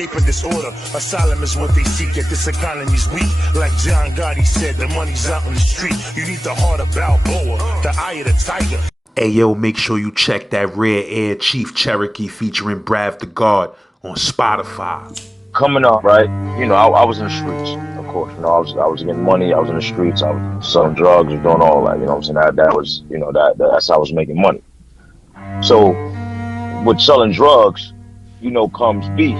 Escaping disorder, asylum is what they seek. Yet this economy's weak. Like John Gotti said, the money's out in the street. You need the heart of Balboa, the eye of the tiger. Hey yo, make sure you check that Rare Air Chief Cherokee featuring Brav the God on Spotify. Coming up, right? You know, I was in the streets, of course. You know, I was getting money. I was in the streets. I was selling drugs and doing all that. You know what I'm saying? That was, you know, that's how I was making money. So with selling drugs, you know, comes beef.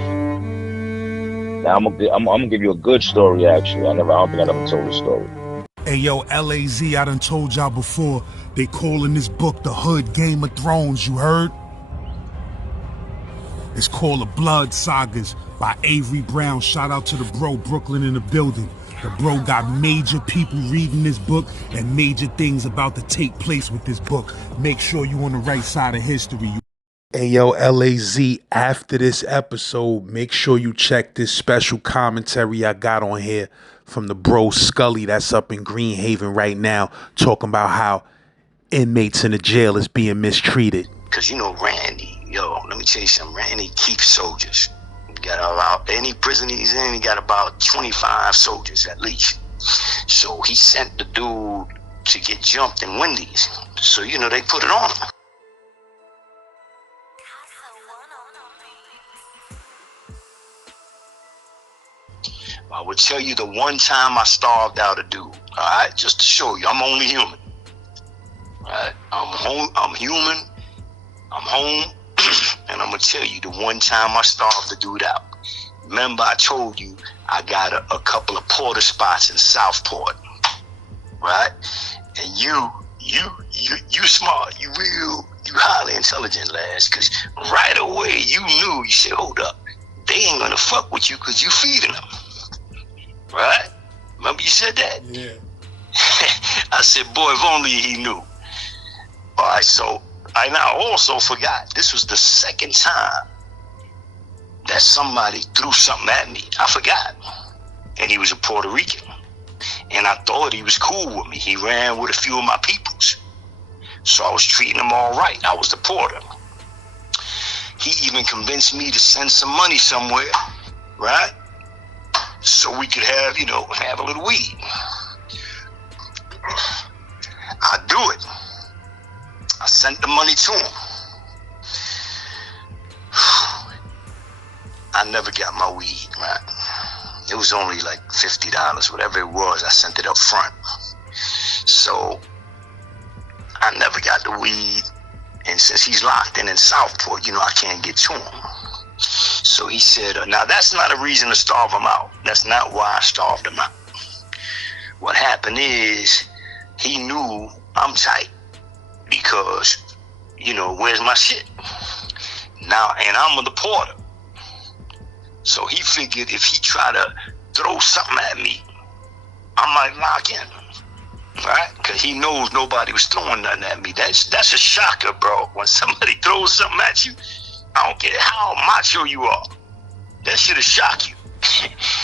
Now I'm gonna give you a good story. Actually, I don't think I ever told this story. Hey yo, LAZ, I done told y'all before. They calling this book the Hood Game of Thrones. You heard? It's called The Blood Sagas by Avery Brown. Shout out to the bro, Brooklyn in the building. The bro got major people reading this book and major things about to take place with this book. Make sure you on the right side of history. Hey yo, LAZ, after this episode, make sure you check this special commentary I got on here from the bro Scully that's up in Greenhaven right now, talking about how inmates in the jail is being mistreated. Because you know Randy, yo, let me tell you something. Randy keeps soldiers. He got about any prison he's in, he got about 25 soldiers at least. So he sent the dude to get jumped in Wendy's. So, you know, they put it on him. I would tell you the one time I starved out a dude, all right, just to show you I'm only human. All right, I'm human, I'm home, and I'm gonna tell you the one time I starved the dude out. Remember I told you I got a couple of porter spots in Southport, right? And you smart, you highly intelligent, lads, because right away you knew, you said, hold up, they ain't gonna fuck with you because you feeding them. Right? Remember you said that? Yeah. I said, boy, if only he knew. All right, so I now also forgot. This was the second time that somebody threw something at me. I forgot. And he was a Puerto Rican. And I thought he was cool with me. He ran with a few of my peoples. So I was treating him all right. I was the porter. He even convinced me to send some money somewhere, right? So we could have, you know, have a little weed. I do it. I sent the money to him. I never got my weed, right? It was only like $50, whatever it was. I sent it up front. So I never got the weed. And since he's locked in Southport, you know, I can't get to him. So he said, now that's not a reason to starve him out. That's not why I starved him out. What happened is he knew I'm tight because, you know, where's my shit? Now, and I'm the porter. So he figured if he tried to throw something at me, I might lock in, right? Because he knows nobody was throwing nothing at me. That's a shocker, bro. When somebody throws something at you, I don't care how macho you are. That shit'll shock you.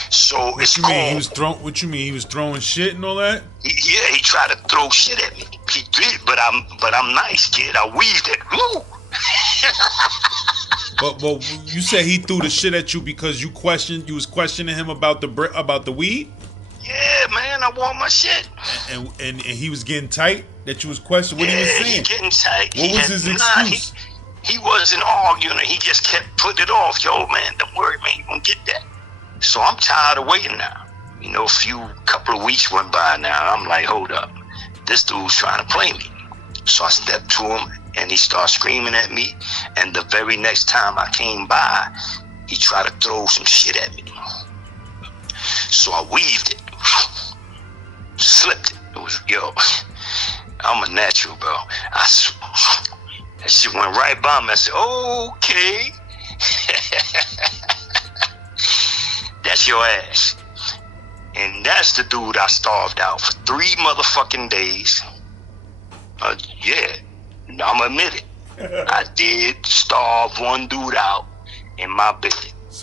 So what it's you cool. mean? What you mean? He was throwing shit and all that? Yeah, he tried to throw shit at me. He did, but I'm nice, kid. I weaved it. Woo! But you said he threw the shit at you because you was questioning him about the weed? Yeah, man, I want my shit. And he was getting tight that you was questioning what he was saying. He getting tight. What was his excuse? He wasn't arguing. He just kept putting it off. Yo, man, don't worry, man, you gonna get that. So I'm tired of waiting now. You know, couple of weeks went by now. I'm like, hold up. This dude's trying to play me. So I stepped to him and he started screaming at me. And the very next time I came by, he tried to throw some shit at me. So I weaved it. Slipped it. It was, yo, I'm a natural, bro. That shit went right by me. I said, okay. That's your ass. And that's the dude I starved out for 3 motherfucking days. Yeah, I'm admit it. I did starve one dude out in my bed.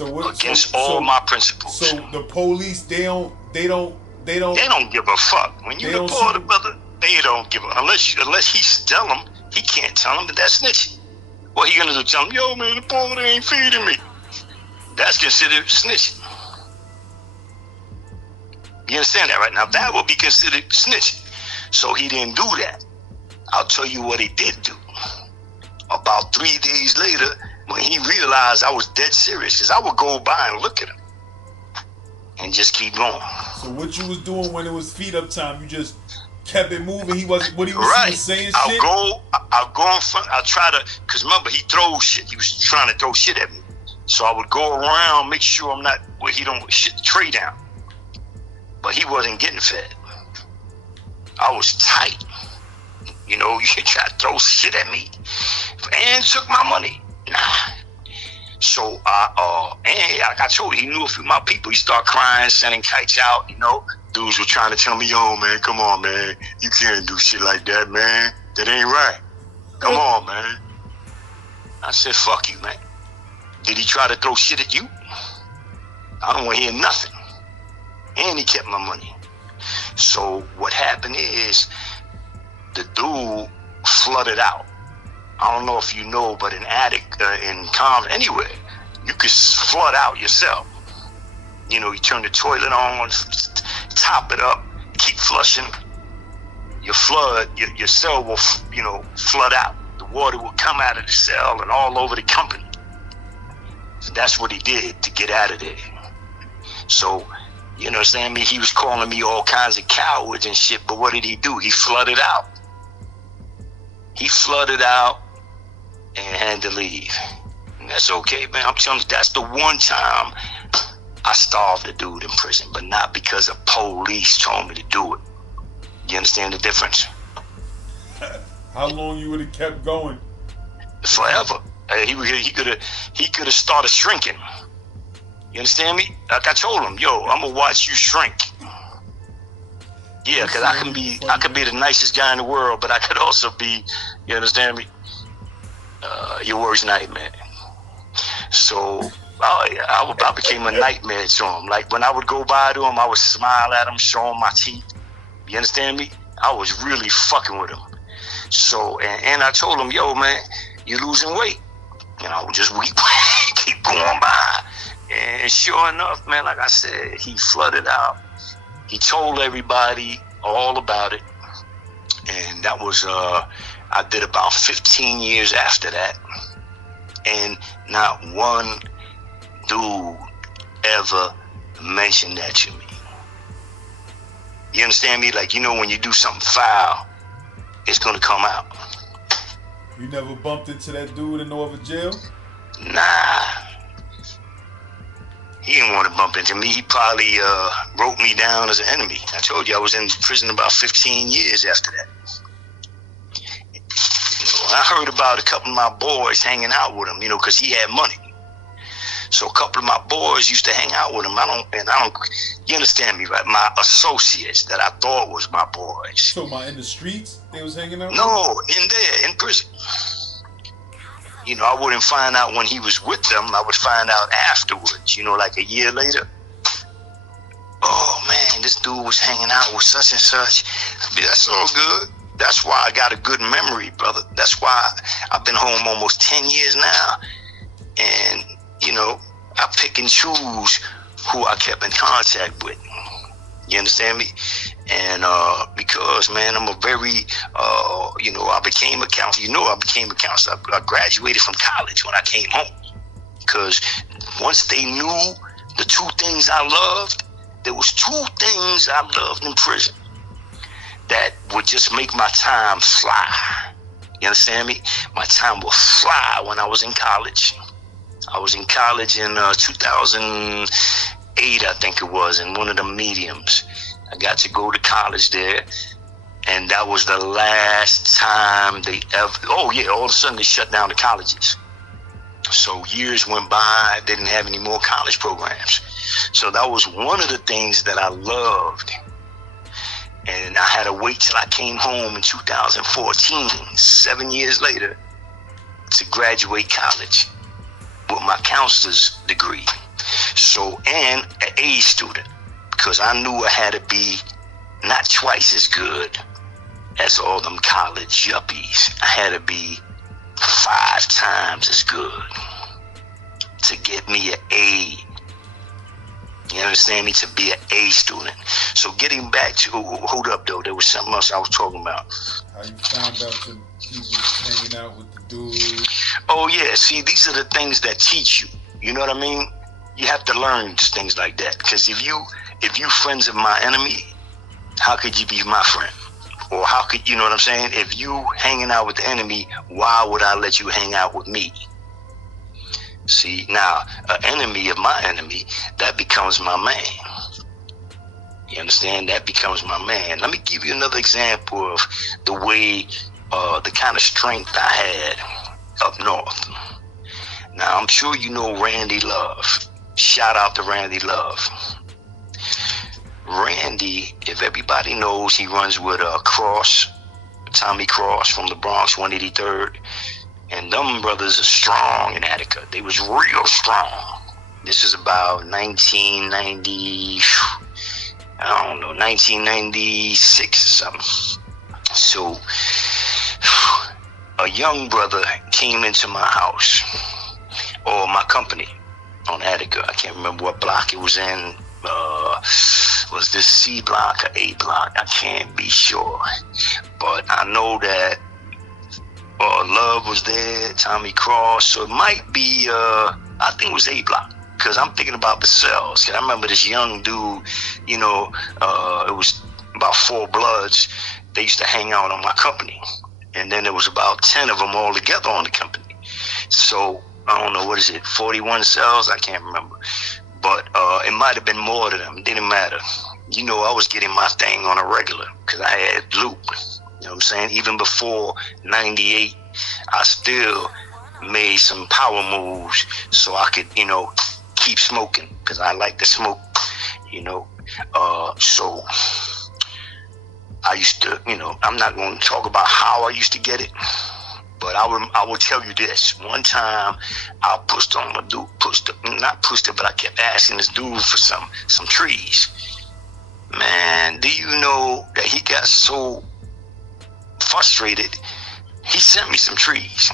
Against all my principles. So the police, they don't give a fuck. When you report a brother, they don't give a unless he tell them. He can't tell them that that's snitching. What he gonna do? Tell him, yo man, the porter ain't feeding me. that's considered snitching. You understand that, right? Now, that would be considered snitching. So he didn't do that. I'll tell you what he did do. About 3 days later, when he realized I was dead serious, because I would go by and look at him and just keep going. So what you was doing when it was feet up time? You just kept it moving. He was what he was, right. He was saying shit. I'll go in front. I'll try to, because remember he throws shit. He was trying to throw shit at me. So I would go around, make sure I'm not where he don't shit the tray down. But he wasn't getting fed. I was tight. You know, you try to throw shit at me and took my money. Nah. So and like I told you, he knew a few of my people. He started crying, sending kites out, you know. Dudes were trying to tell me, yo, man, come on, man. You can't do shit like that, man. That ain't right. Come on, man. I said, fuck you, man. Did he try to throw shit at you? I don't want to hear nothing. And he kept my money. So what happened is the dude flooded out. I don't know if you know, but in attic, in common, anywhere, you could flood out yourself. You know, you turn the toilet on, top it up, keep flushing. Your cell will, you know, flood out. The water will come out of the cell and all over the company. So that's what he did to get out of there. So, you understand me? He was calling me all kinds of cowards and shit, but what did he do? He flooded out. He flooded out and had to leave. And that's okay, man. I'm telling you, that's the one time I starved a dude in prison, but not because the police told me to do it. You understand the difference? How long you would have kept going? Forever. He could have started shrinking. You understand me? Like I told him, yo, I'm gonna watch you shrink. Yeah, because I could be the nicest guy in the world, but I could also be, you understand me, your worst nightmare. So I became a nightmare to him. Like when I would go by to him, I would smile at him, show him my teeth. You understand me? I was really fucking with him. So, and I told him, yo, man, you're losing weight. You know, just keep going by. And sure enough, man, like I said, he flooded out. He told everybody all about it. And that was, I did about 15 years after that. And not one dude ever mentioned that to me. You understand me? Like, you know, when you do something foul, it's gonna come out. You never bumped into that dude in no other jail? Nah. He didn't want to bump into me. He probably wrote me down as an enemy. I told you I was in prison about 15 years after that. You know, I heard about a couple of my boys hanging out with him, you know, because he had money. So a couple of my boys used to hang out with him. You understand me, right? My associates that I thought was my boys. So in the streets they was hanging out? No, in prison. You know, I wouldn't find out when he was with them. I would find out afterwards, you know, like a year later. Oh, man, this dude was hanging out with such and such. That's all good. That's why I got a good memory, brother. That's why I've been home almost 10 years now. And, you know, I pick and choose who I kept in contact with. You understand me? And because, man, I'm a very, you know, I became a counselor. You know, I became a counselor. I graduated from college when I came home. Because once they knew the two things I loved, there was two things I loved in prison that would just make my time fly. You understand me? My time will fly when I was in college. I was in college in 2008, I think it was, in one of the mediums. I got to go to college there, and that was the last time they ever, all of a sudden they shut down the colleges. So years went by, didn't have any more college programs. So that was one of the things that I loved. And I had to wait till I came home in 2014, 7 years later, to graduate college with my counselor's degree. So, and an A student, because I knew I had to be not twice as good as all them college yuppies. I had to be 5 times as good. to get me an A. You understand me? To be an A student. So getting back to, hold up though, there was something else I was talking about. How you found out that he was hanging out with the dude? Oh yeah, see, these are the things that teach you. You know what I mean? You have to learn things like that. Because if you friends of my enemy, how could you be my friend? Or how could, you know what I'm saying? If you hanging out with the enemy, why would I let you hang out with me? See, now, an enemy of my enemy, that becomes my man. You understand? That becomes my man. Let me give you another example of the way, the kind of strength I had up north. Now, I'm sure you know Randy Love. Shout out to Randy Love. Randy, if everybody knows, he runs with Tommy Cross from the Bronx, 183rd. And them brothers are strong in Attica. They was real strong. This is about 1990, I don't know, 1996 or something. So a young brother came into my house, or my company on Attica. I can't remember what block it was in. Was this C block or A block? I can't be sure. But I know that Love was there, Tommy Cross, so it might be, I think it was A block, because I'm thinking about the cells. Cause I remember this young dude, you know, it was about 4 Bloods. They used to hang out on my company. And then there was about 10 of them all together on the company. So, I don't know, what is it, 41 cells? I can't remember. But it might have been more to them. It didn't matter. You know, I was getting my thing on a regular, because I had loop. You know what I'm saying? Even before 98, I still made some power moves so I could, you know, keep smoking, because I like to smoke, you know. So I used to, you know, I'm not going to talk about how I used to get it, but I will tell you this. One time I pushed on a dude, but I kept asking this dude for some trees. Man, do you know that he got so frustrated, he sent me some trees.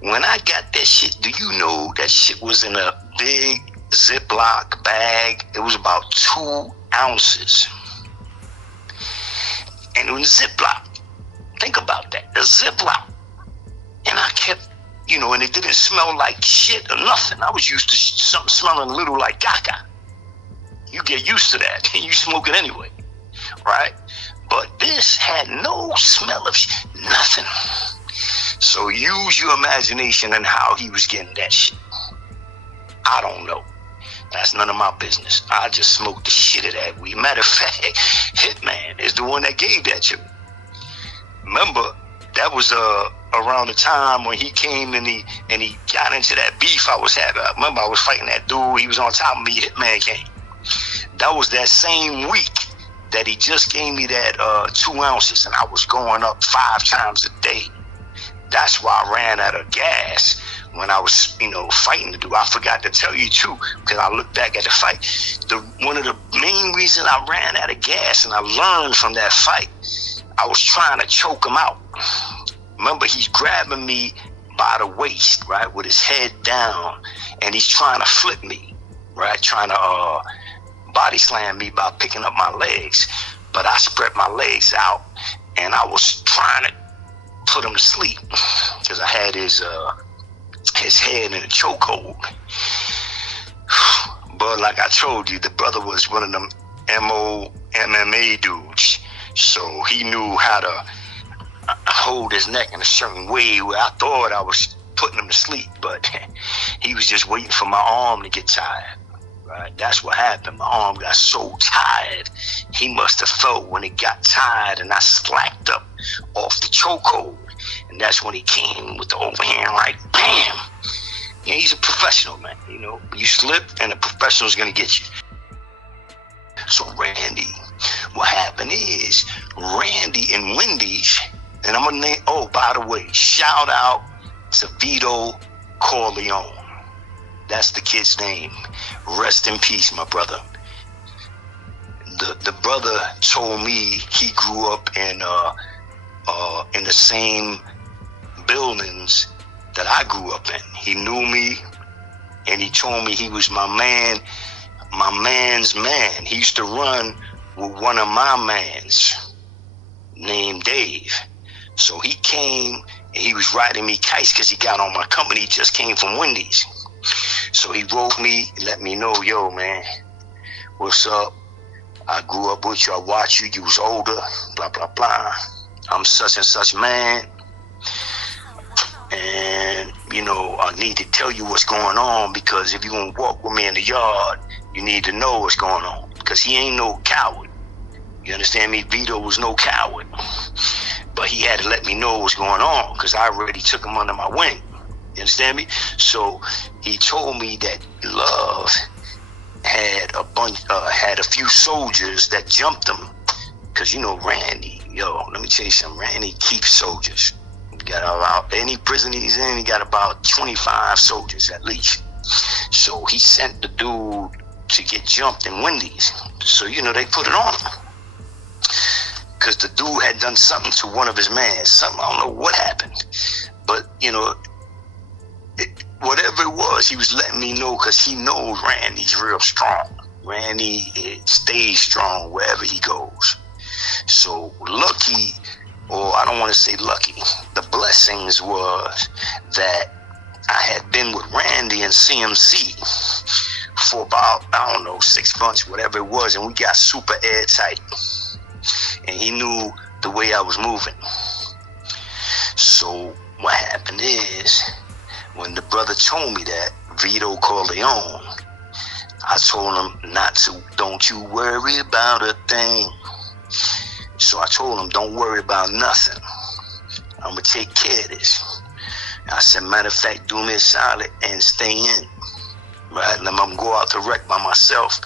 When I got that shit, do you know that shit was in a big Ziploc bag? It was about 2 ounces. And it was Ziploc. Think about that, a Ziploc. And I kept, you know, and it didn't smell like shit or nothing. I was used to something smelling a little like caca. You get used to that, and you smoke it anyway, right? But this had no smell of nothing. So use your imagination and how he was getting that shit. I don't know. That's none of my business. I just smoked the shit of that weed. Matter of fact, Hitman is the one that gave that to me. Remember, that was around the time when he came and he got into that beef I was having. Remember, I was fighting that dude. He was on top of me. Hitman came. That was that same week that he just gave me that 2 ounces, and I was going up 5 times a day. That's why I ran out of gas when I was, you know, fighting the dude. I forgot to tell you too, because I look back at the fight. One of the main reasons I ran out of gas, and I learned from that fight, I was trying to choke him out. Remember, he's grabbing me by the waist, right, with his head down, and he's trying to flip me, right, trying to body slam me by picking up my legs. But I spread my legs out, and I was trying to put him to sleep, because I had his head in a chokehold. But like I told you, the brother was one of them MMA dudes, so he knew how to hold his neck in a certain way where I thought I was putting him to sleep, but he was just waiting for my arm to get tired. Right? That's what happened. My arm got so tired, he must have felt when it got tired, and I slacked up off the chokehold, and that's when he came with the overhand right, bam. Yeah, he's a professional, man. You know, you slip, and a professional's gonna get you. So Randy, what happened is Randy and Wendy's, and I'm gonna name. Oh, by the way, shout out to Vito Corleone. That's the kid's name. Rest in peace, my brother. The brother told me he grew up in the same buildings that I grew up in. He knew me, and he told me he was my man's man. He used to run with one of my mans named Dave. So he came and he was riding me kites because he got on my company. He just came from Wendy's. So he wrote me, let me know, yo, man, what's up? I grew up with you. I watched you. You was older, blah, blah, blah. I'm such and such man. And, you know, I need to tell you what's going on, because if you're going to walk with me in the yard, you need to know what's going on, because he ain't no coward. You understand me? Vito was no coward. But he had to let me know what's going on, because I already took him under my wing. You understand me? So he told me that Love had a few soldiers that jumped him, because, you know, Randy, yo, let me tell you something. Randy keeps soldiers. He got about any prison he's in, he got about 25 soldiers at least. So he sent the dude to get jumped in Wendy's. So, you know, they put it on him, because the dude had done something to one of his mans. Something, I don't know what happened. But, you know, whatever it was, he was letting me know, because he knows Randy's real strong. Randy stays strong wherever he goes. So lucky, or I don't want to say lucky, the blessings was that I had been with Randy and CMC for about, I don't know, 6 months, whatever it was, and we got super airtight. And he knew the way I was moving. So what happened is, when the brother told me that, Vito Corleone, I told him don't you worry about a thing. So I told him, don't worry about nothing. I'm going to take care of this. I said, matter of fact, do me a solid and stay in. Right? Let me go out to wreck by myself.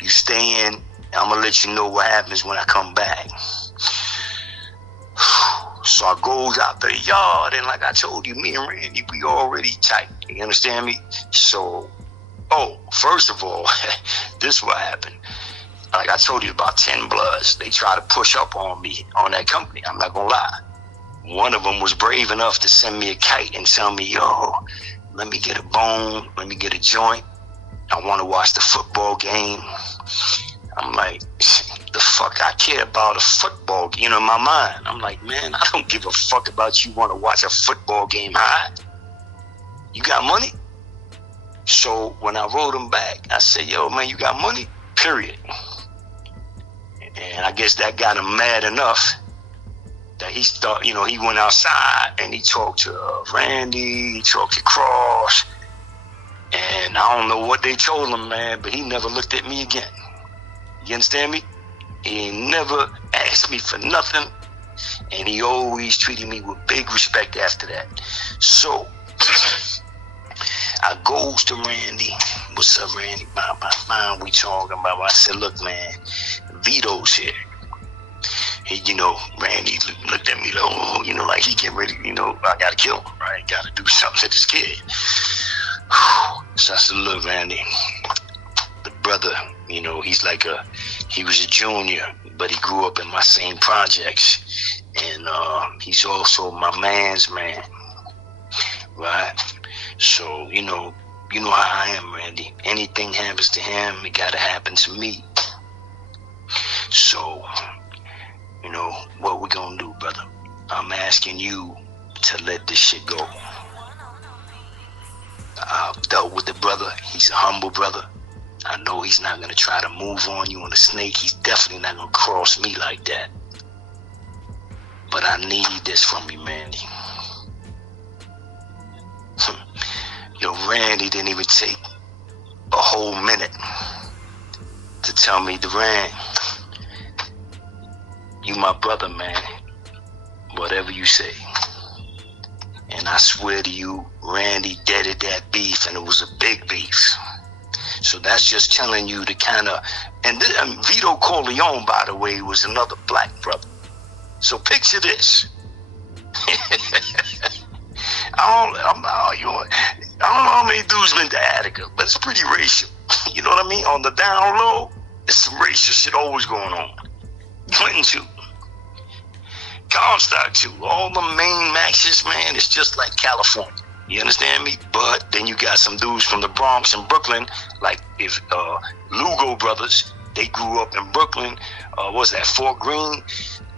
You stay in. I'm going to let you know what happens when I come back. So I goes out the yard, and like I told you, me and Randy, we already tight. You understand me? So, first of all, this is what happened. Like I told you, about 10 Bloods, they try to push up on me, on that company. I'm not going to lie. One of them was brave enough to send me a kite and tell me, yo, let me get a bone, let me get a joint. I want to watch the football game. I'm like, the fuck I care about a football game, in my mind. I'm like, man, I don't give a fuck about you want to watch a football game high. You got money? So when I wrote him back, I said, yo, man, you got money? Period. And I guess that got him mad enough that he started, he went outside and he talked to Randy, he talked to Cross, and I don't know what they told him, man, but he never looked at me again. You understand me? He never asked me for nothing, and he always treated me with big respect after that. So I goes to Randy. What's up, Randy? Bye. We talking about. I said, look, man, Vito's here. He, Randy looked at me like he getting ready. I gotta kill him, right? Gotta do something to this kid. So I said, look, Randy, the brother, he was a junior, but he grew up in my same projects, and he's also my man's man, right? So, you know how I am, Randy. Anything happens to him, it gotta happen to me. So, what we gonna do, brother? I'm asking you to let this shit go. I've dealt with the brother. He's a humble brother. I know he's not gonna try to move on you on a snake. He's definitely not gonna cross me like that. But I need this from you, Randy. Randy didn't even take a whole minute to tell me, Duran, you my brother, man. Whatever you say. And I swear to you, Randy deaded that beef, and it was a big beef. So that's just telling you the kind of, and Vito Corleone, by the way, was another black brother. So picture this. I don't know how many dudes been to Attica, but it's pretty racial. You know what I mean? On the down low, there's some racial shit always going on. Clinton too. Comstock too. All the main maxes, man, it's just like California. You understand me? But then you got some dudes from the Bronx and Brooklyn, like if Lugo brothers, they grew up in Brooklyn. What's that, Fort Greene?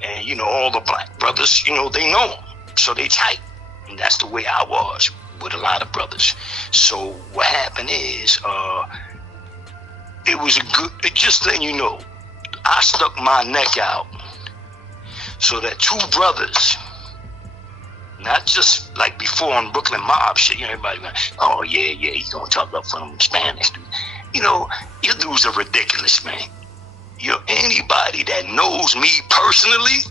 And, you know, all the black brothers, you know, they know them. So they tight. And that's the way I was with a lot of brothers. So what happened is, it was just letting you know, I stuck my neck out so that two brothers, not just like before on Brooklyn mob shit, you know, everybody going, oh yeah, he's gonna talk about from Spanish, dude. You know, you dudes are ridiculous, man. You know, anybody that knows me personally,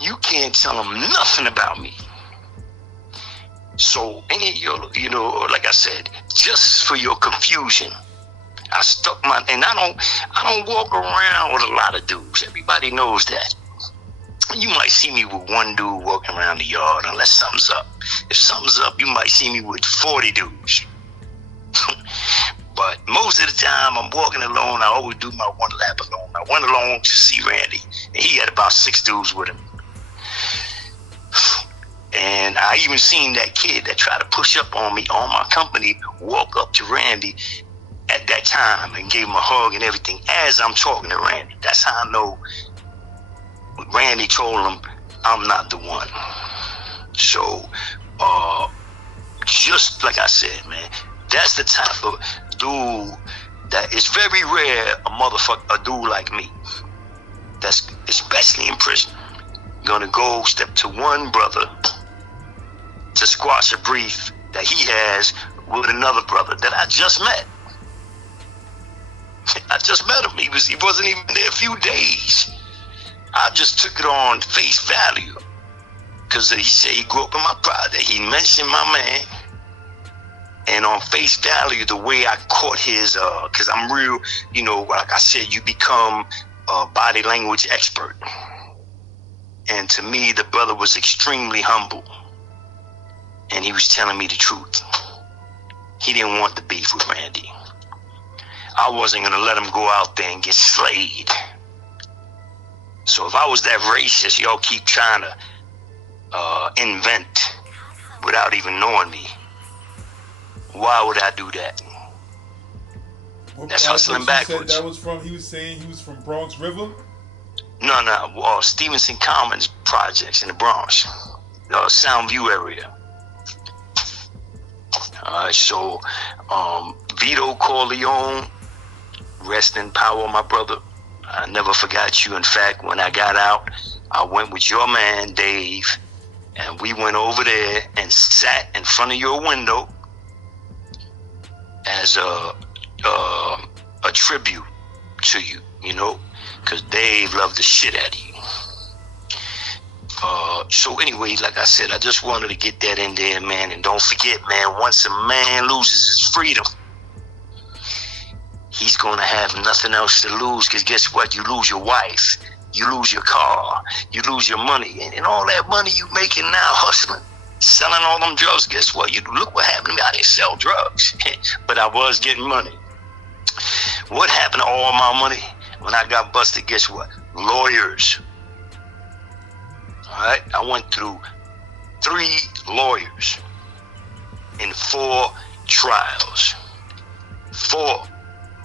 you can't tell them nothing about me. So, you know, like I said, just for your confusion, I stuck my, and I don't walk around with a lot of dudes. Everybody knows that. You might see me with one dude walking around the yard unless something's up. If something's up, you might see me with 40 dudes. But most of the time, I'm walking alone. I always do my one lap alone. I went alone to see Randy, and he had about 6 dudes with him. And I even seen that kid that tried to push up on me, on my company, walk up to Randy at that time and gave him a hug and everything as I'm talking to Randy. That's how I know Randy told him I'm not the one. So, just like I said, man, that's the type of dude that is very rare, a dude like me, that's especially in prison, gonna go step to one brother to squash a brief that he has with another brother that I just met. I just met him. He wasn't even there a few days. I just took it on face value because he said he grew up in my project. He mentioned my man, and on face value, the way I caught his, because I'm real, you know, like I said, you become a body language expert. And to me, the brother was extremely humble, and he was telling me the truth. He didn't want the beef with Randy. I wasn't going to let him go out there and get slayed. So if I was that racist, y'all keep trying to invent without even knowing me, why would I do that? That's hustling backwards. That was from, he was saying he was from Bronx River? No, Stevenson Commons projects in the Bronx, Soundview area. So Vito Corleone, rest in power, my brother. I never forgot you. In fact, when I got out, I went with your man, Dave, and we went over there and sat in front of your window as a tribute to you, you know, because Dave loved the shit out of you. So anyway, like I said, I just wanted to get that in there, man. And don't forget, man, once a man loses his freedom, he's going to have nothing else to lose, because guess what? You lose your wife, you lose your car, you lose your money. And all that money you making now hustling, selling all them drugs, guess what? You look what happened to me. I didn't sell drugs, but I was getting money. What happened to all my money when I got busted? Guess what? Lawyers. All right, I went through 3 lawyers in 4 trials. 4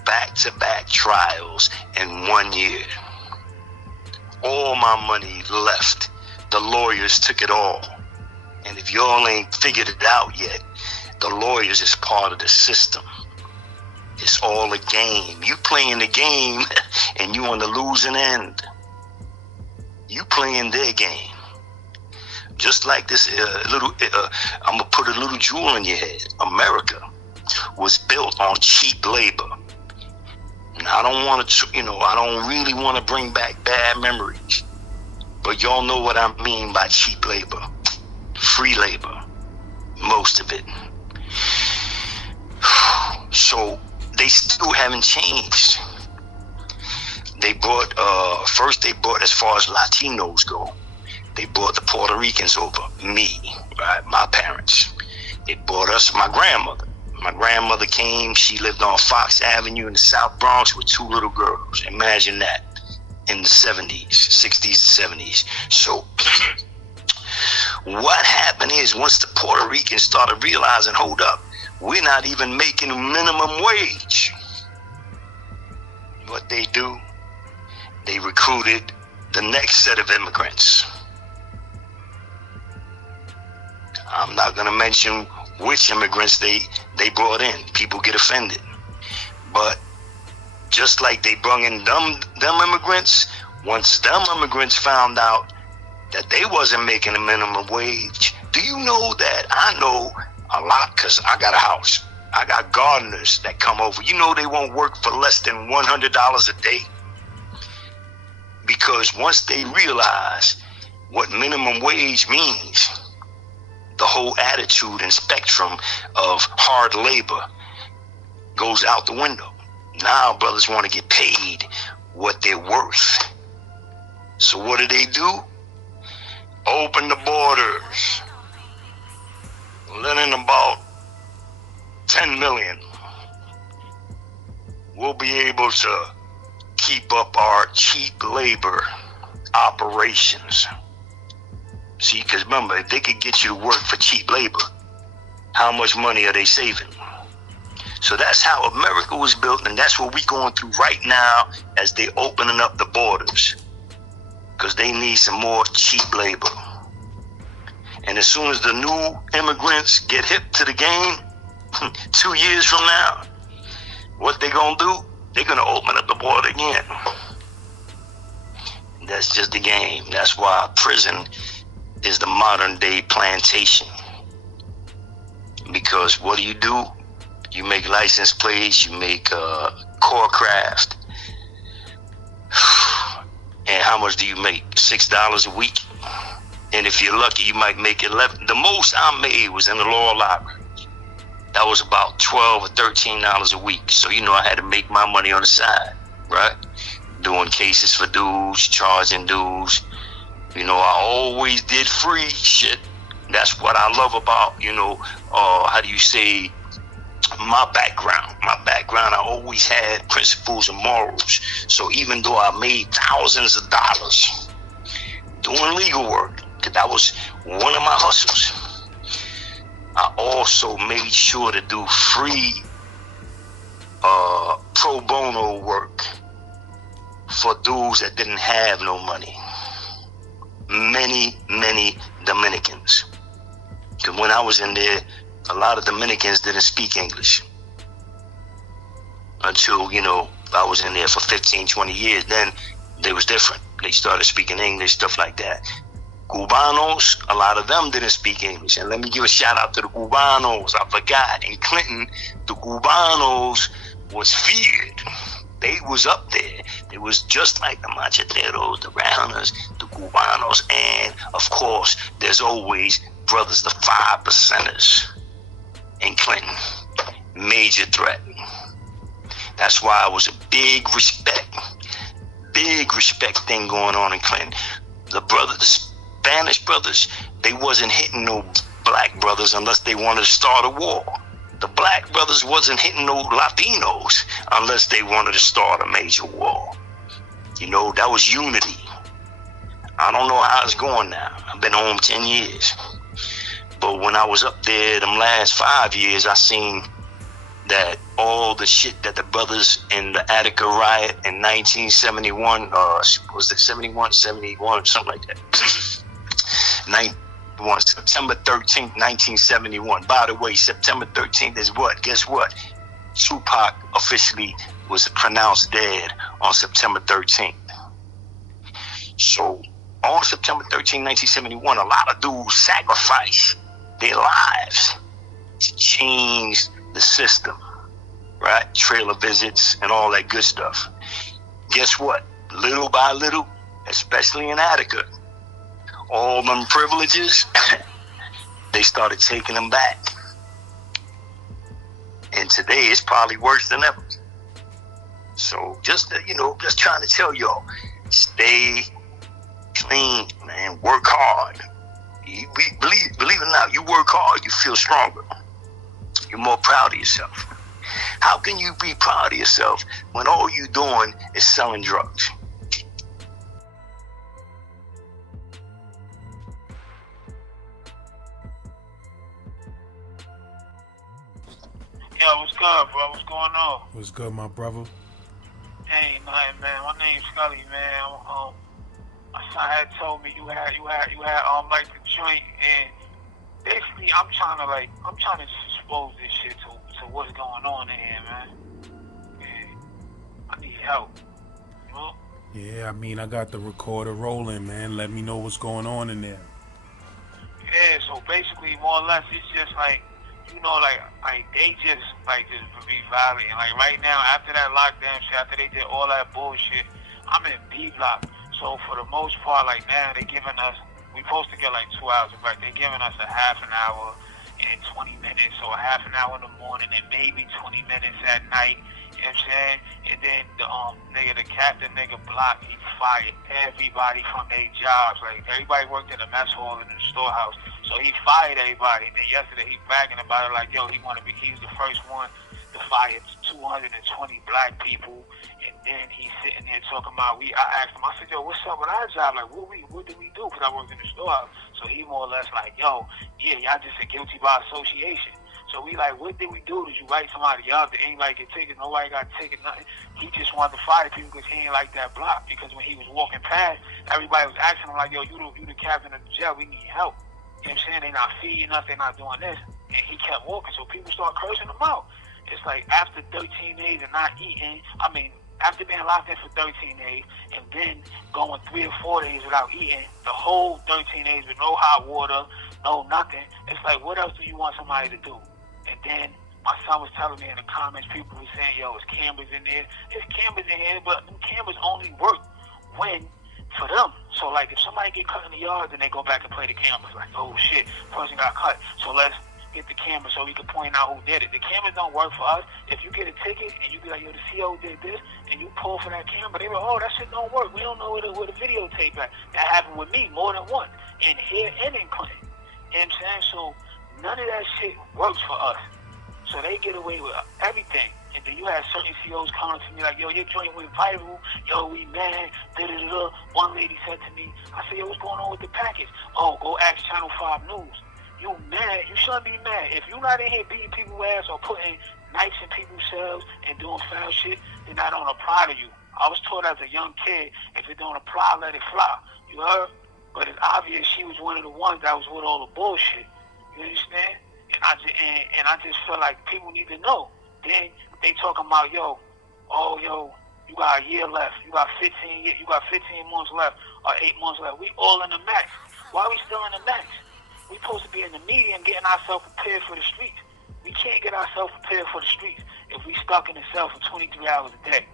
back-to-back trials in 1 year. All my money left. The lawyers took it all. And if y'all ain't figured it out yet, the lawyers is part of the system. It's all a game. You playing the game and you on the losing end. You playing their game. Just like this I'm going to put a little jewel in your head. America was built on cheap labor. And I don't want to, I don't really want to bring back bad memories. But y'all know what I mean by cheap labor. Free labor. Most of it. So they still haven't changed. They brought, first they brought, as far as Latinos go, they brought the Puerto Ricans over, me, right, my parents. They brought us, my grandmother. My grandmother came, she lived on Fox Avenue in the South Bronx with 2 little girls. Imagine that, in the 70s, 60s to 70s. So, what happened is once the Puerto Ricans started realizing, hold up, we're not even making minimum wage. What they do, they recruited the next set of immigrants. I'm not going to mention which immigrants they brought in. People get offended. But just like they brought in them immigrants, once them immigrants found out that they wasn't making a minimum wage, do you know that I know a lot because I got a house. I got gardeners that come over. You know they won't work for less than $100 a day. Because once they realize what minimum wage means, the whole attitude and spectrum of hard labor goes out the window. Now brothers want to get paid what they're worth. So what do? Open the borders. Let in about 10 million. We'll be able to keep up our cheap labor operations. See, because remember, if they could get you to work for cheap labor, how much money are they saving? So that's how America was built, and that's what we're going through right now as they opening up the borders, because they need some more cheap labor. And as soon as the new immigrants get hip to the game, 2 years from now, what they gonna do? They're gonna open up the border again. That's just the game. That's why prison is the modern day plantation. Because what do? You make license plates, you make core craft. And how much do you make? $6 a week? And if you're lucky, you might make 11. The most I made was in the law library. That was about $12 or $13 a week. So, I had to make my money on the side, right? Doing cases for dues, charging dues. I always did free shit. That's what I love about, how do you say, my background. My background, I always had principles and morals. So even though I made thousands of dollars doing legal work, because that was one of my hustles, I also made sure to do free pro bono work for dudes that didn't have no money. Many Dominicans. Because when I was in there, a lot of Dominicans didn't speak English. Until, I was in there for 15, 20 years. Then they was different. They started speaking English, stuff like that. Cubanos, a lot of them didn't speak English. And let me give a shout out to the Cubanos. I forgot. In Clinton, the Cubanos was feared. They was up there. It was just like the Macheteros, the Rounders, the Cubanos, and of course, there's always brothers, the 5%ers in Clinton. Major threat. That's why it was a big respect thing going on in Clinton. The Spanish brothers, they wasn't hitting no black brothers unless they wanted to start a war. The black brothers wasn't hitting no Latinos unless they wanted to start a major war. That was unity. I don't know how it's going now. I've been home 10 years. But when I was up there them last 5 years, I seen that all the shit that the brothers in the Attica riot in 1971, was it 71, something like that. September 13th, 1971. By the way, September 13th is what? Guess what? Tupac officially was pronounced dead on September 13th. So on September 13th, 1971, a lot of dudes sacrificed their lives to change the system, right? Trailer visits and all that good stuff. Guess what? Little by little, especially in Attica, all them privileges, they started taking them back. And today it's probably worse than ever. So just trying to tell y'all, stay clean, man. Work hard. Believe it or not, you work hard, you feel stronger. You're more proud of yourself. How can you be proud of yourself when all you're doing is selling drugs? good, bro? What's going on? What's good, my brother? Ain't nothing, man. My name's Scully, man. My son had told me you had like the joint, and basically I'm trying to just expose this shit to what's going on in here, man. And I need help. You know? Yeah, I mean, I got the recorder rolling, man. Let me know what's going on in there. Yeah, so basically, more or less, it's just like, you know, like they just be violent. Like right now, after that lockdown shit, after they did all that bullshit, I'm in B block. So for the most part, like now they giving us, we supposed to get like 2 hours of break. They giving us a half an hour and 20 minutes, or a half an hour in the morning and maybe 20 minutes at night. You know what I'm saying? And then the captain block, he fired everybody from their jobs. Like everybody worked in the mess hall and in the storehouse. So he fired everybody. And then yesterday he bragging about it like, yo, he's the first one to fire 220 black people. And then he's sitting there talking about, I asked him, I said, yo, what's up with our job? Like, what did we do? Because I worked in the storehouse. So he more or less like, yo, yeah, y'all just are guilty by association. So we like, what did we do? Did you write somebody up? They ain't like get tickets. Nobody got tickets, nothing. He just wanted to fire people because he ain't like that block. Because when he was walking past, everybody was asking him like, yo, you the captain of the jail. We need help. You know what I'm saying? They not feeding us. They not doing this. And he kept walking. So people start cursing him out. It's like after 13 days of not eating, after being locked in for 13 days and then going 3 or 4 days without eating, the whole 13 days with no hot water, no nothing, it's like, what else do you want somebody to do? And then my son was telling me in the comments, people were saying, yo, there's cameras in there. There's cameras in here, but them cameras only work for them. So like if somebody get cut in the yard, then they go back and play the cameras. Like, oh shit, person got cut. So let's get the camera so we can point out who did it. The cameras don't work for us. If you get a ticket and you be like, yo, the CO did this, and you pull for that camera, they go, oh, that shit don't work. We don't know where the videotape at. That happened with me more than once, in here and in Clinton. You know what I'm saying? So none of that shit works for us. So they get away with everything. And then you have certain COs coming to me like, yo, your joint went viral. Yo, we mad. Da-da-da-da. One lady said to me, I said, yo, what's going on with the package? Oh, go ask Channel 5 News. You mad? You shouldn't be mad. If you're not in here beating people's ass or putting knives in people's cells and doing foul shit, then that don't apply to you. I was taught as a young kid, if it don't apply, let it fly. You heard? But it's obvious she was one of the ones that was with all the bullshit. You understand? And I just feel like people need to know. Then they talking about, yo, you got a year left. You got 15 months left or 8 months left. We all in the max. Why are we still in the max? We supposed to be in the medium getting ourselves prepared for the streets. We can't get ourselves prepared for the streets if we stuck in the cell for 23 hours a day.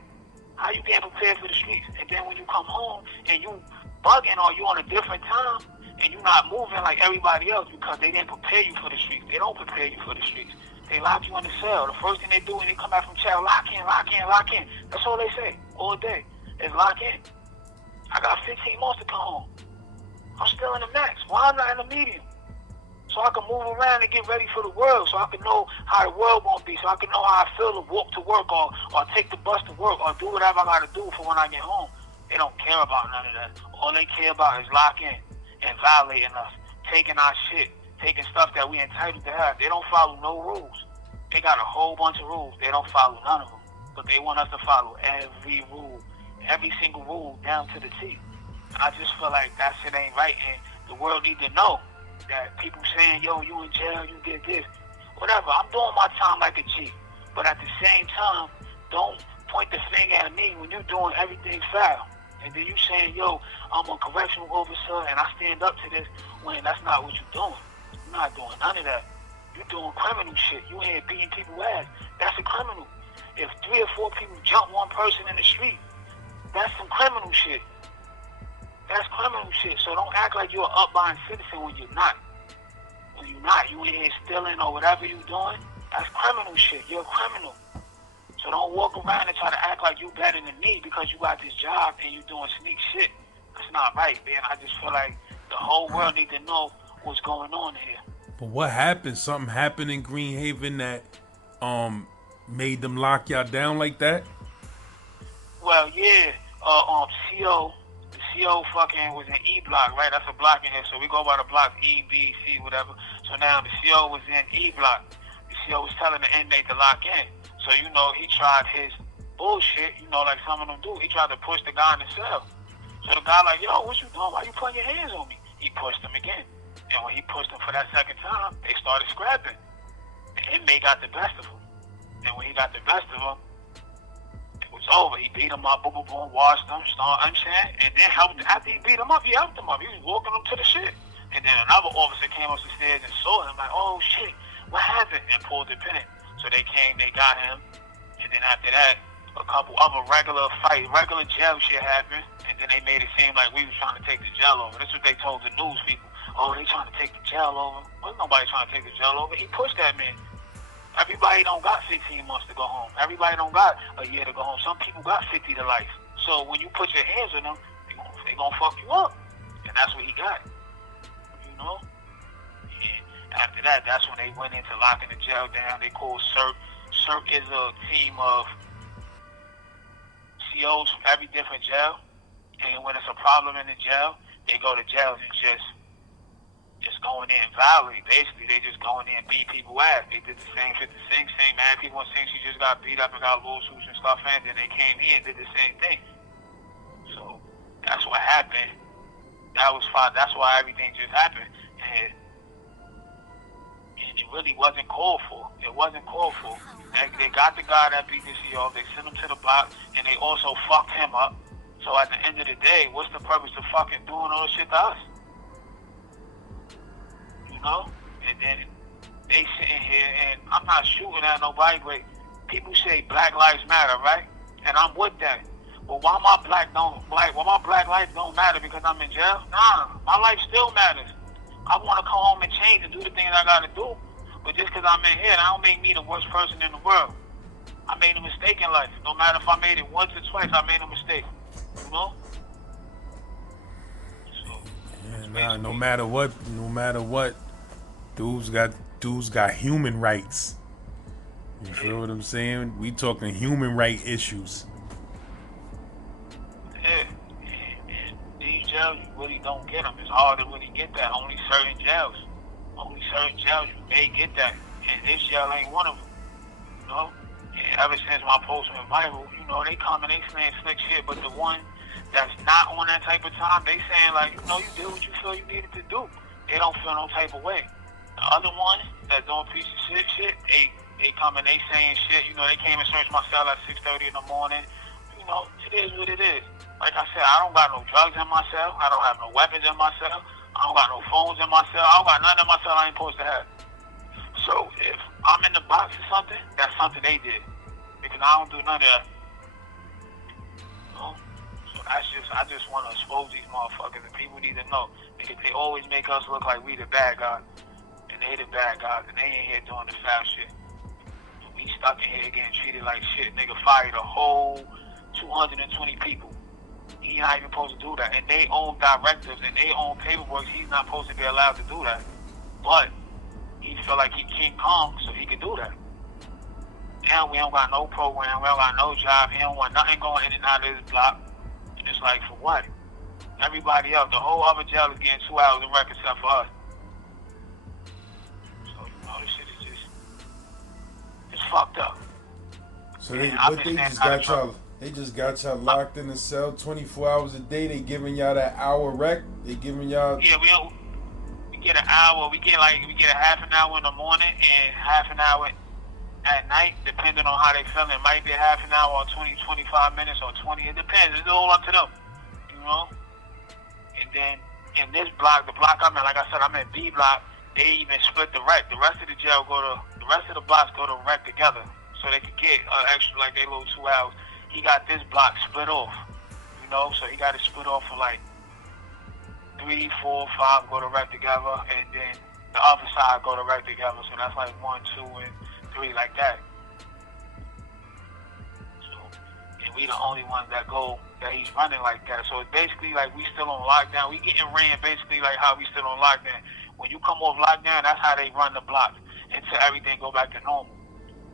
How you getting prepared for the streets? And then when you come home and you bugging or you on a different time and you not moving like everybody else because they didn't prepare you for the streets. They don't prepare you for the streets. They lock you in the cell. The first thing they do when they come back from jail, lock in, lock in, lock in. That's all they say all day is lock in. I got 15 months to come home. I'm still in the max. Why I'm not in the medium? So I can move around and get ready for the world, so I can know how the world gonna be, so I can know how I feel to walk to work or take the bus to work or do whatever I gotta do for when I get home. They don't care about none of that. All they care about is lock in and violating us, taking our shit, taking stuff that we entitled to have. They don't follow no rules. They got a whole bunch of rules. They don't follow none of them. But they want us to follow every rule, every single rule down to the T. I just feel like that shit ain't right, and the world need to know that people saying, yo, you in jail, you did this. Whatever, I'm doing my time like a G. But at the same time, don't point the finger at me when you're doing everything foul. And then you saying, yo, I'm a correctional officer and I stand up to this, when that's not what you're doing. You're not doing none of that. You're doing criminal shit. You ain't beating people's ass. That's a criminal. If 3 or 4 people jump one person in the street, that's some criminal shit. That's criminal shit. So don't act like you're an upline citizen when you're not. When you're not, you in here stealing or whatever you're doing, that's criminal shit. You're a criminal. So don't walk around and try to act like you better than me because you got this job and you doing sneak shit. That's not right, man. I just feel like the whole world need to know what's going on here. But what happened? Something happened in Green Haven that made them lock y'all down like that? Well, yeah. CO fucking was in E block, right? That's a block in here. So we go by the block E, B, C, whatever. So now the CO was in E block. The DCO was telling the inmate to lock in. So, you know, he tried his bullshit, you know, like some of them do. He tried to push the guy in the cell. So the guy like, yo, what you doing? Why you putting your hands on me? He pushed him again. And when he pushed him for that second time, they started scrapping. The inmate got the best of him. And when he got the best of him, it was over. He beat him up, boom, boom, boom, washed him, I'm saying, and then after he beat him up, he helped him up. He was walking him to the shit. And then another officer came up the stairs and saw him, like, oh shit, what happened? And pulled the pin. So they came, they got him. And then after that, a couple other regular jail shit happened. And then they made it seem like we was trying to take the jail over. That's what they told the news people. Oh, they trying to take the jail over. Wasn't nobody trying to take the jail over. He pushed that man. Everybody don't got 16 months to go home. Everybody don't got a year to go home. Some people got 50 to life. So when you put your hands on them, they gonna fuck you up. And that's what he got. You know? And after that, that's when they went into locking the jail down. They called CERT. CERT is a team of COs from every different jail. And when it's a problem in the jail, they go to jails and just go in there and violate. Basically, they just go in there and beat people ass. They did the same shit, same mad people in St. She just got beat up and got lawsuits and stuff, and then they came here and did the same thing. So that's what happened. That was fine. That's why everything just happened. And it really wasn't called for. It wasn't called for. They got the guy that beat the CO, they sent him to the box, and they also fucked him up. So at the end of the day, what's the purpose of fucking doing all this shit to us? You know? And then they sitting here, and I'm not shooting at nobody, but people say Black Lives Matter, right? And I'm with that. But why my black life don't matter because I'm in jail? Nah, my life still matters. I want to come home and change and do the things I got to do. But just because I'm in here, that don't make me the worst person in the world. I made a mistake in life. No matter if I made it once or twice, I made a mistake. You know? So, yeah, no matter what, dudes got human rights. You feel what I'm saying? We talking human right issues. Yeah, and these jails, you really don't get them. It's hard to really get that. Only certain jails you may get that. And this jail ain't one of them. You know? And ever since my post went viral, you know, they come and they saying slick shit, but the one that's not on that type of time, they saying like, you know, you did what you feel you needed to do. They don't feel no type of way. The other ones that doing piece of shit, they come and they saying shit, you know, they came and searched my cell at 6:30 in the morning. You know, it is what it is. Like I said, I don't got no drugs in my cell. I don't have no weapons in my cell. I don't got no phones in my cell. I don't got nothing in my cell I ain't supposed to have. So if I'm in the box or something, that's something they did. Because I don't do none of that. You know? So I just want to expose these motherfuckers, and people need to know. Because they always make us look like we the bad guys. And they the bad guys, and they ain't here doing the foul shit. We stuck in here getting treated like shit. Nigga fired a whole 220 people. He not even supposed to do that. And they own directives and they own paperwork. He's not supposed to be allowed to do that. But he feel like he King Kong, so he can do that. Now we don't got no program. We don't got no job. He don't want nothing going in and out of this block. And it's like, for what? Everybody else, the whole other jail is getting 2 hours of rec except for us. So, you know, this shit is just, it's fucked up. So they just got y'all locked in the cell 24 hours a day. They giving y'all that hour rec. They giving y'all. Yeah, we get an hour. We get a half an hour in the morning and half an hour at night, depending on how they feeling. It might be a half an hour or 20, 25 minutes or 20. It depends. It's all up to them, you know. And then in this block, the block I'm in, like I said, I'm in B block. They even split the rec. The rest of the blocks go to rec together, so they could get extra, like they little 2 hours. He got this block split off, you know, so he got it split off for like 3, 4, 5 go to rec together, and then the other side go to rec together, so that's like 1, 2, and 3 like that. So, and we the only ones that he's running like that. So it's basically like we still on lockdown. We getting ran basically like how we still on lockdown. When you come off lockdown, that's how they run the block until everything go back to normal.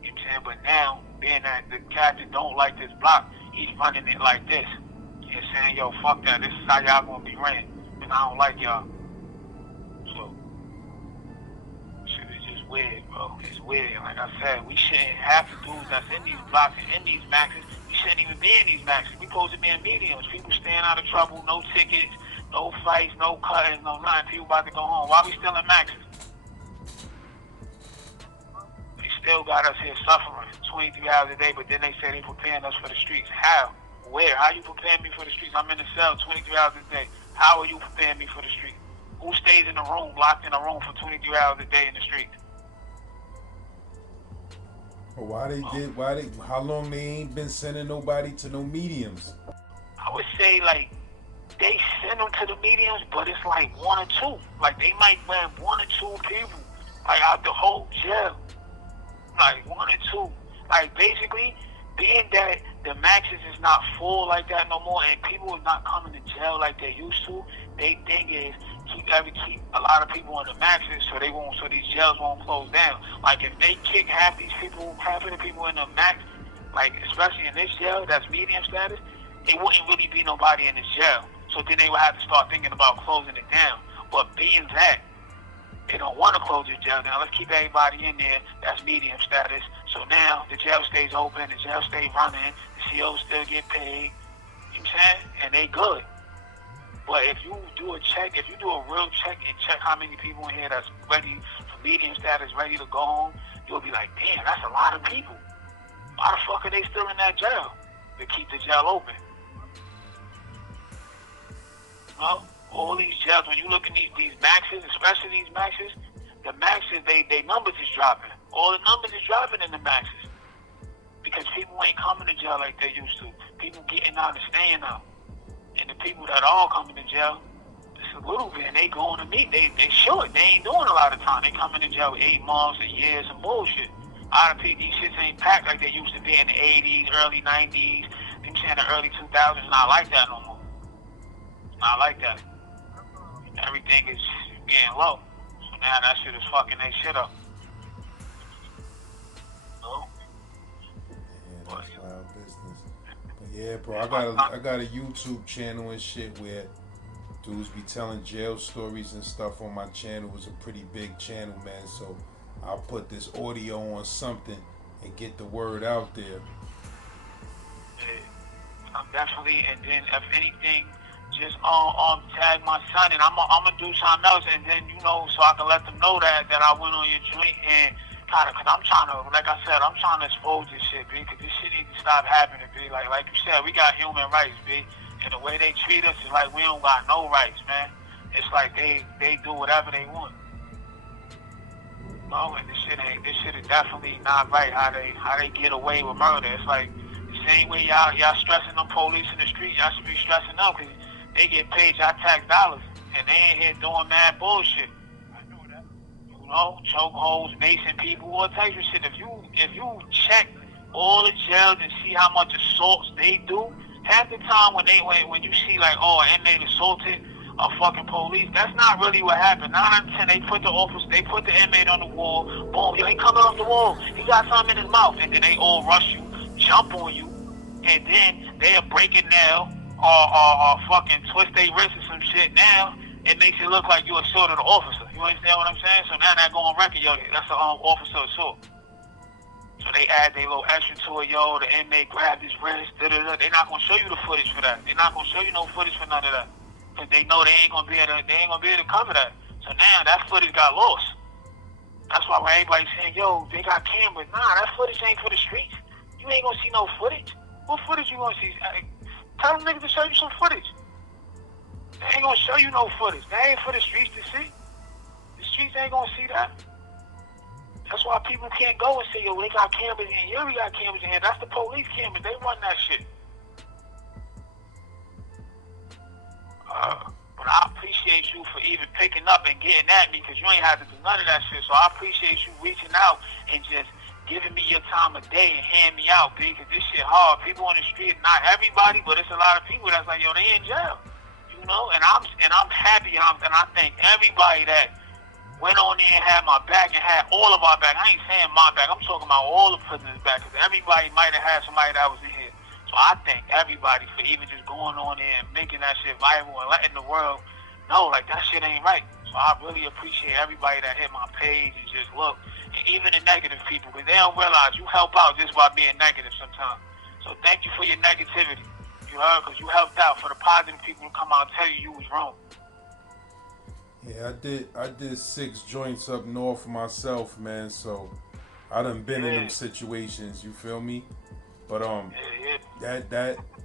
You know what I'm saying? But now, being that the captain don't like this block, he's running it like this. He's saying, yo, fuck that. This is how y'all gonna be ran. And I don't like y'all. So, shit is just weird, bro. It's weird. Like I said, we shouldn't have the dudes that's in these blocks and in these maxes. We shouldn't even be in these maxes. We supposed to be in mediums. People staying out of trouble, no tickets, no fights, no cuttings, no nothing. People about to go home. Why we still in maxes? They still got us here suffering 23 hours a day, but then they say they preparing us for the streets. How? Where? How you preparing me for the streets? I'm in the cell 23 hours a day. How are you preparing me for the streets? Who stays in the room, locked in a room for 23 hours a day in the streets? How long they ain't been sending nobody to no mediums? I would say, like, they send them to the mediums, but it's like one or two. Like, they might grab one or two people, like, out the whole jail. Like, one or two. Like, basically, being that the maxes is not full like that no more, and people are not coming to jail like they used to, they think is keep a lot of people on the maxes so these jails won't close down. Like, if they kick half of the people in the max, like, especially in this jail that's medium status, it wouldn't really be nobody in this jail. So then they would have to start thinking about closing it down. But being that they don't want to close the jail down, let's keep everybody in there that's medium status. So now the jail stays open, the jail stays running, the COs still get paid, you know what I'm saying? And they good. But if you do a real check and check how many people in here that's ready for medium status, ready to go home, you'll be like, damn, that's a lot of people. Why the fuck are they still in that jail? To keep the jail open. Well, all these jails, when you look at these maxes, especially these maxes, the maxes, they numbers is dropping. All the numbers is dropping in the maxes. Because people ain't coming to jail like they used to. People getting out and staying out. And the people that are coming to jail, it's a little bit, and they going to meet. They short. They ain't doing a lot of time. They coming to jail with 8 months, a year, some bullshit. A lot of people, these shits ain't packed like they used to be in the 80s, early 90s. I'm saying the early 2000s, not like that no more. Not like that. Everything is getting low. So now that shit is fucking they shit up. No? Yeah, that's wild business. But yeah, bro, I got a YouTube channel and shit where dudes be telling jail stories and stuff on my channel. It was a pretty big channel, man. So I'll put this audio on something and get the word out there. Yeah, definitely. And then if anything, just tag my son, and I'm gonna do something else, and then so I can let them know that I went on your joint, and kind of, cause I'm trying to, like I said, I'm trying to expose this shit, B, cause this shit needs to stop happening, B. Like you said, we got human rights, B, and the way they treat us is like we don't got no rights, man. It's like they do whatever they want. No, and this shit is definitely not right. How they get away with murder? It's like the same way y'all stressing them police in the street, y'all should be stressing them, cause they get paid y'all tax dollars, and they ain't here doing mad bullshit. I know that. Chokeholds, macing people, all types of shit. If you check all the jails and see how much assaults they do, half the time when you see like, an inmate assaulted a fucking police, that's not really what happened. 9 out of 10, they put the inmate on the wall, boom, he coming off the wall, he got something in his mouth, and then they all rush you, jump on you, and then they'll break it nail, or fucking twist their wrist or some shit. Now it makes it look like you assaulted an officer. You understand what I'm saying? So now that go on record, yo, that's an officer assault. So they add their little extra to it, yo. The inmate grabbed his wrist. They're not gonna show you the footage for that. They're not gonna show you no footage for none of that, cause they know they ain't gonna be able to cover that. So now that footage got lost. That's why when everybody's saying, yo, they got cameras. Nah, that footage ain't for the streets. You ain't gonna see no footage. What footage you gonna see? Tell them niggas to show you some footage. They ain't gonna show you no footage. That ain't for the streets to see. The streets ain't gonna see that. That's why people can't go and say, yo, they got cameras in here, we got cameras in here. That's the police cameras. They run that shit. But I appreciate you for even picking up and getting at me, because you ain't had to do none of that shit. So I appreciate you reaching out and just giving me your time of day and hand me out, because this shit hard. People on the street, not everybody, but it's a lot of people that's like, yo, they in jail, And I'm happy, and I thank everybody that went on there and had my back and had all of our back. I ain't saying my back. I'm talking about all the prisoners' back, because everybody might have had somebody that was in here. So I thank everybody for even just going on there and making that shit viral and letting the world know, like, that shit ain't right. So I really appreciate everybody that hit my page and just look. even the negative people, because they don't realize you help out just by being negative sometimes. So thank you for your negativity. You heard? Because you helped out for the positive people to come out and tell you was wrong. Yeah, I did 6 joints up north for myself, man. So I done been in them situations. You feel me? But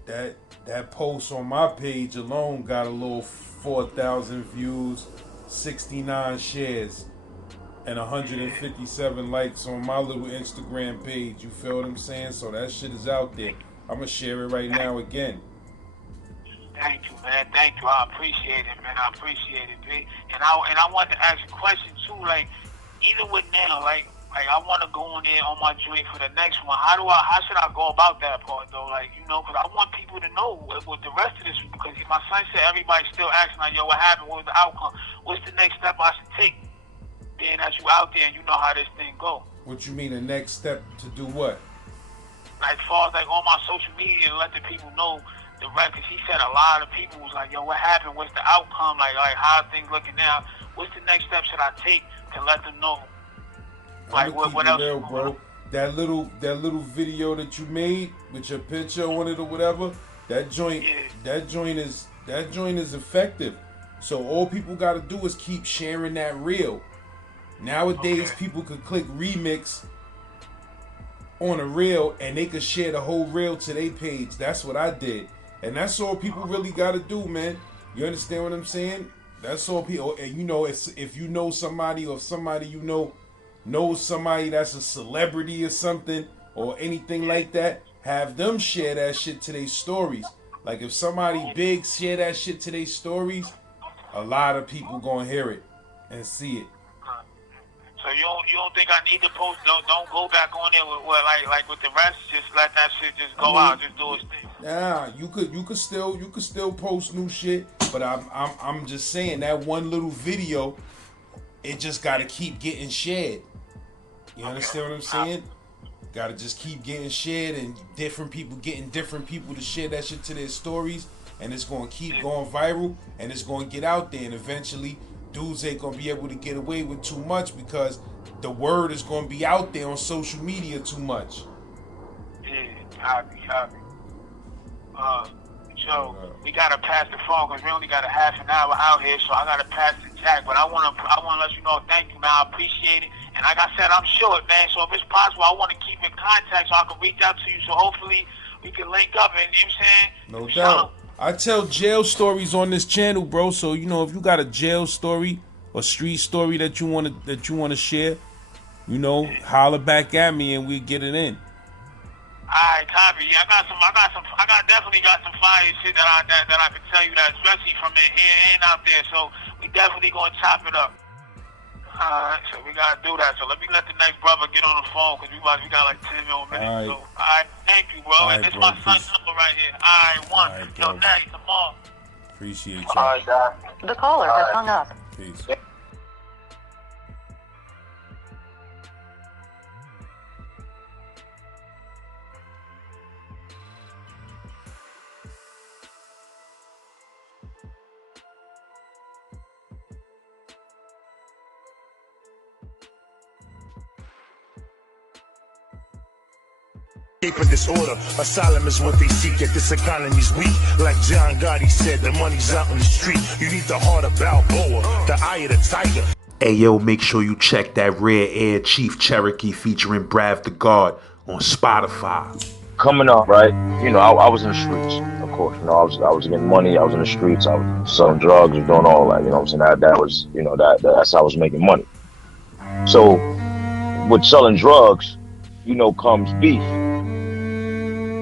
that post on my page alone got a little 4,000 views, 69 shares, and 157 likes on my little Instagram page. You feel what I'm saying? So that shit is out there. I'm gonna share it right now again. Thank you, man. Thank you. I appreciate it, man. I appreciate it, B. And I want to ask a question too. Like, even with now, like I want to go on there on my joint for the next one. How should I go about that part though? Like, you know, because I want people to know what the rest of this. Because my son said everybody's still asking, like, yo, what happened? What was the outcome? What's the next step I should take? Being that you out there and you know how this thing go. What you mean the next step to do what? Like, as far as like on my social media and let the people know the right. Because he said a lot of people was like, yo, what happened? What's the outcome? Like how are things looking now? What's the next step should I take to let them know? Like what else? Real, bro. That little video that you made with your picture on it or whatever, that joint is effective. So all people gotta do is keep sharing that reel. Nowadays people could click remix on a reel and they could share the whole reel to their page. That's what I did. And that's all people really gotta do, man. You understand what I'm saying? That's all people. And you know, if you know somebody or if somebody you know knows somebody that's a celebrity or something or anything like that, have them share that shit to their stories. Like if somebody big share that shit to their stories, a lot of people gonna hear it and see it. So you don't think I need to post? Don't go back on there with like with the rest. Just let that shit just go out. Just do its thing. Nah, you could still post new shit, but I'm just saying that one little video, it just gotta keep getting shared. You understand what I'm saying? Gotta just keep getting shared and different people getting different people to share that shit to their stories, and it's gonna keep going viral and it's gonna get out there, and eventually dudes ain't gonna be able to get away with too much because the word is gonna be out there on social media too much. Yeah, happy. So we gotta pass the phone because we only got a half an hour out here, so I gotta pass the jack. But I wanna let you know, thank you, man. I appreciate it. And like I said, I'm short, man. So if it's possible, I want to keep in contact so I can reach out to you. So hopefully we can link up. And you know what I'm saying? No doubt. I tell jail stories on this channel, bro. So you know, if you got a jail story or street story that you wanna share, you know, holler back at me and we get it in. Alright, copy. Yeah, I definitely got some fire shit that I can tell you that, especially from in here and out there. So we definitely gonna chop it up. Alright, so we gotta do that. So let me let the next brother get on the phone because we got like 10 more minutes. All right. So, alright, thank you, bro. And this is my son's number right here. Alright, one. All right, Yo, bro. Daddy, tomorrow. Appreciate you. Alright, Dad. The caller has hung up. Peace. Escape of disorder, asylum is what they seek. Yet this economy's weak. Like John Gotti said, the money's out in the street. You need the heart of Balboa, the eye of the tiger. Hey yo, make sure you check that Rare Air Chief Cherokee featuring Brav the God on Spotify. Coming up, right? You know, I was in the streets, of course. You know, I was getting money. I was in the streets. I was selling drugs and doing all that. You know what I'm saying? That was, you know, that's how I was making money. So, with selling drugs, you know, comes beef.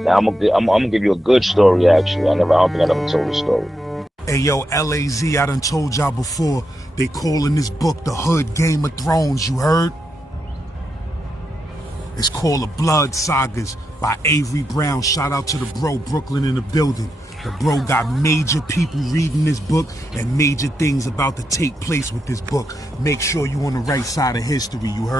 Now I'm gonna give you a good story. Actually, I don't think I ever told the story. Hey yo, LAZ, I done told y'all before, they calling this book The Hood Game of Thrones, you heard? It's called The Blood Sagas by Avery Brown. Shout out to the bro, Brooklyn in the building. The bro got major people reading this book and major things about to take place with this book. Make sure you on the right side of history, you heard?